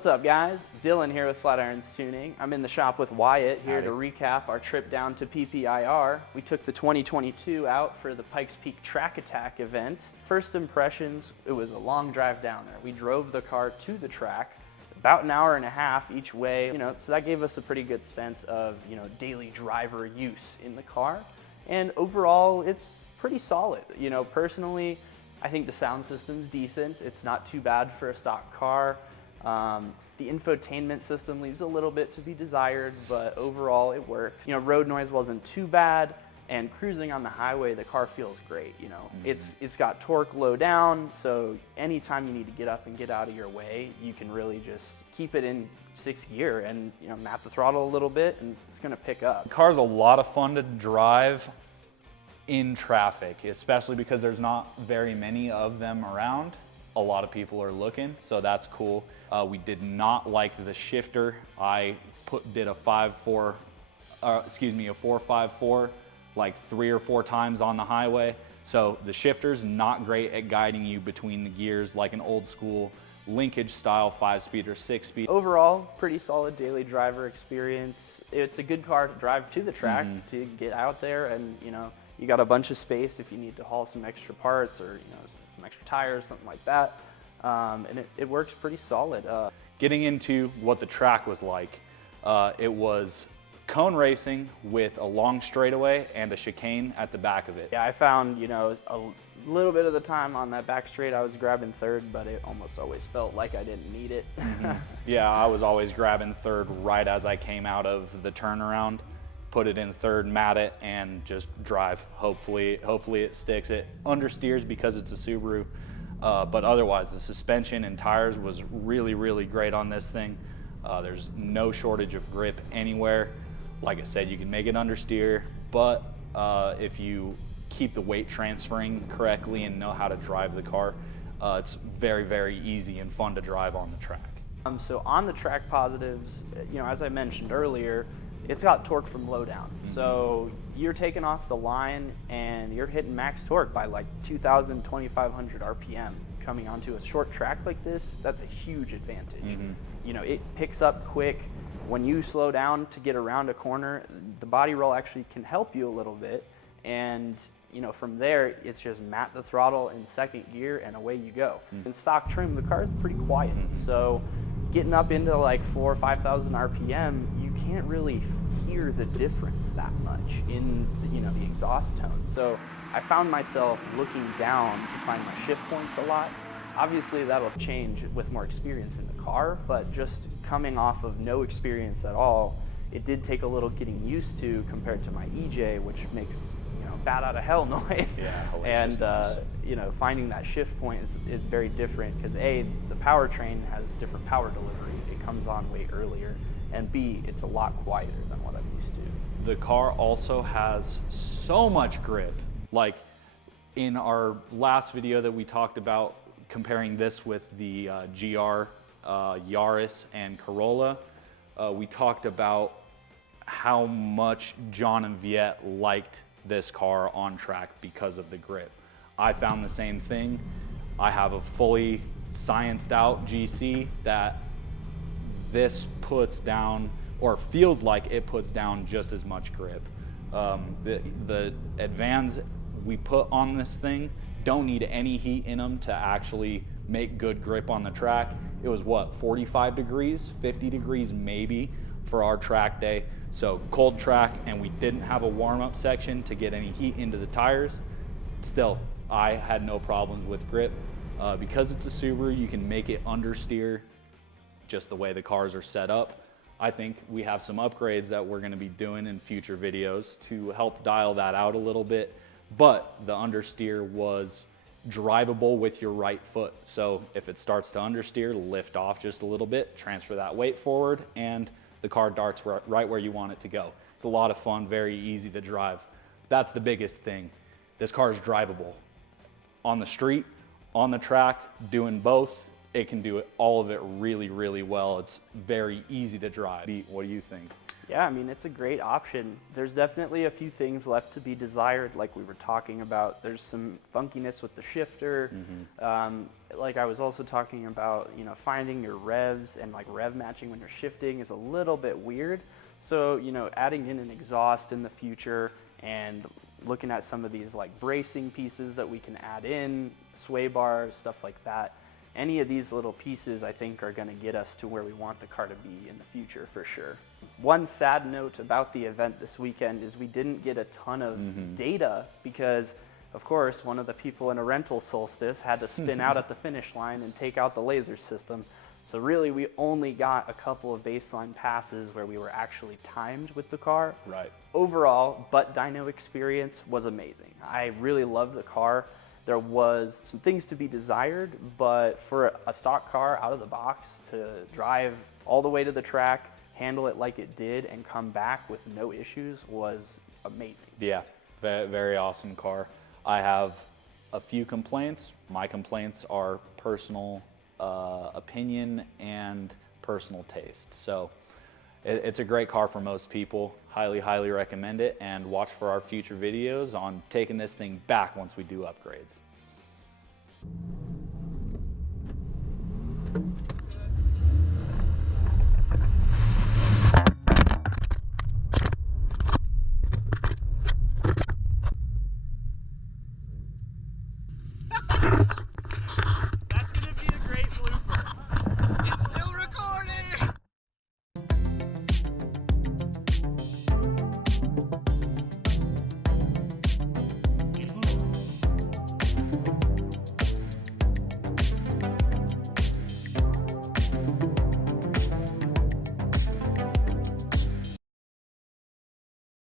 What's up, guys? Dylan here with Flatirons Tuning. I'm in the shop with Wyatt here Howdy. to recap our trip down to PPIR. We took the 2022 out for the Pikes Peak Track Attack event. First impressions, it was a long drive down there. We drove the car to the track, about an hour and a half each way, so that gave us a pretty good sense of, daily driver use in the car. And overall, it's pretty solid. Personally, I think the sound system's decent. It's not too bad for a stock car. The infotainment system leaves a little bit to be desired, but overall it works. Road noise wasn't too bad, and cruising on the highway, the car feels great. It's got torque low down, so anytime you need to get up and get out of your way, you can really just keep it in 6th gear and map the throttle a little bit, and it's gonna pick up. The car's a lot of fun to drive in traffic, especially because there's not very many of them around. A lot of people are looking, so that's cool. We did not like the shifter. I did a 4.5.4 like 3 or 4 times on the highway. So the shifter's not great at guiding you between the gears like an old school linkage style 5-speed or 6-speed. Overall, pretty solid daily driver experience. It's a good car to drive to the track, to get out there, and you got a bunch of space if you need to haul some extra parts or some extra tires, something like that. And it works pretty solid. Getting into what the track was like, it was cone racing with a long straightaway and a chicane at the back of it. Yeah, I found, a little bit of the time on that back straight I was grabbing third, but it almost always felt like I didn't need it. Yeah, I was always grabbing third right as I came out of the turnaround, put it in third, mat it, and just drive. Hopefully it sticks. It understeers because it's a Subaru, but otherwise the suspension and tires was really, really great on this thing. There's no shortage of grip anywhere. Like I said, you can make it understeer, but if you keep the weight transferring correctly and know how to drive the car, it's very, very easy and fun to drive on the track. So on the track positives, as I mentioned earlier, it's got torque from low down. So you're taking off the line and you're hitting max torque by like 2,000, 2,500 RPM. Coming onto a short track like this, that's a huge advantage. It picks up quick. When you slow down to get around a corner, the body roll actually can help you a little bit. And from there, it's just mat the throttle in 2nd gear and away you go. In stock trim, the car is pretty quiet. So getting up into like 4,000 or 5,000 RPM, you can't really hear the difference that much in the exhaust tone. So I found myself looking down to find my shift points a lot. Obviously that'll change with more experience in the car, but just coming off of no experience at all, it did take a little getting used to compared to my EJ, which makes bat out of hell noise. Yeah, and finding that shift point is very different because A, the powertrain has different power delivery. It comes on way earlier, and B, it's a lot quieter than what I'm used to. The car also has so much grip. Like in our last video that we talked about comparing this with the GR, Yaris, and Corolla, we talked about how much John and Wyatt liked this car on track because of the grip. I found the same thing. I have a fully scienced out GC that this puts down, or feels like it puts down, just as much grip. The Advans we put on this thing don't need any heat in them to actually make good grip on the track. It was what, 45 degrees, 50 degrees maybe for our track day. So cold track, and we didn't have a warm-up section to get any heat into the tires. Still, I had no problems with grip. Because it's a Subaru, you can make it understeer just the way the cars are set up. I think we have some upgrades that we're gonna be doing in future videos to help dial that out a little bit, but the understeer was drivable with your right foot. So if it starts to understeer, lift off just a little bit, transfer that weight forward, and the car darts right where you want it to go. It's a lot of fun, very easy to drive. That's the biggest thing. This car is drivable. On the street, on the track, doing both, it can do all of it really, really well. It's very easy to drive. What do you think? Yeah, I mean, it's a great option. There's definitely a few things left to be desired, like we were talking about. There's some funkiness with the shifter. Like I was also talking about, you know, finding your revs and like rev matching when you're shifting is a little bit weird. So, you know, adding in an exhaust in the future and looking at some of these like bracing pieces that we can add in, sway bars, stuff like that. Any of these little pieces, I think, are going to get us to where we want the car to be in the future for sure. One sad note about the event this weekend is we didn't get a ton of data because, of course, one of the people in a rental Solstice had to spin out at the finish line and take out the laser system. So really, we only got a couple of baseline passes where we were actually timed with the car. Right. Overall, butt dyno experience was amazing. I really loved the car. There was some things to be desired, but for a stock car out of the box to drive all the way to the track, handle it like it did, and come back with no issues was amazing. Yeah, very awesome car. I have a few complaints. My complaints are personal opinion and personal taste. So it's a great car for most people. Highly recommend it, and watch for our future videos on taking this thing back once we do upgrades.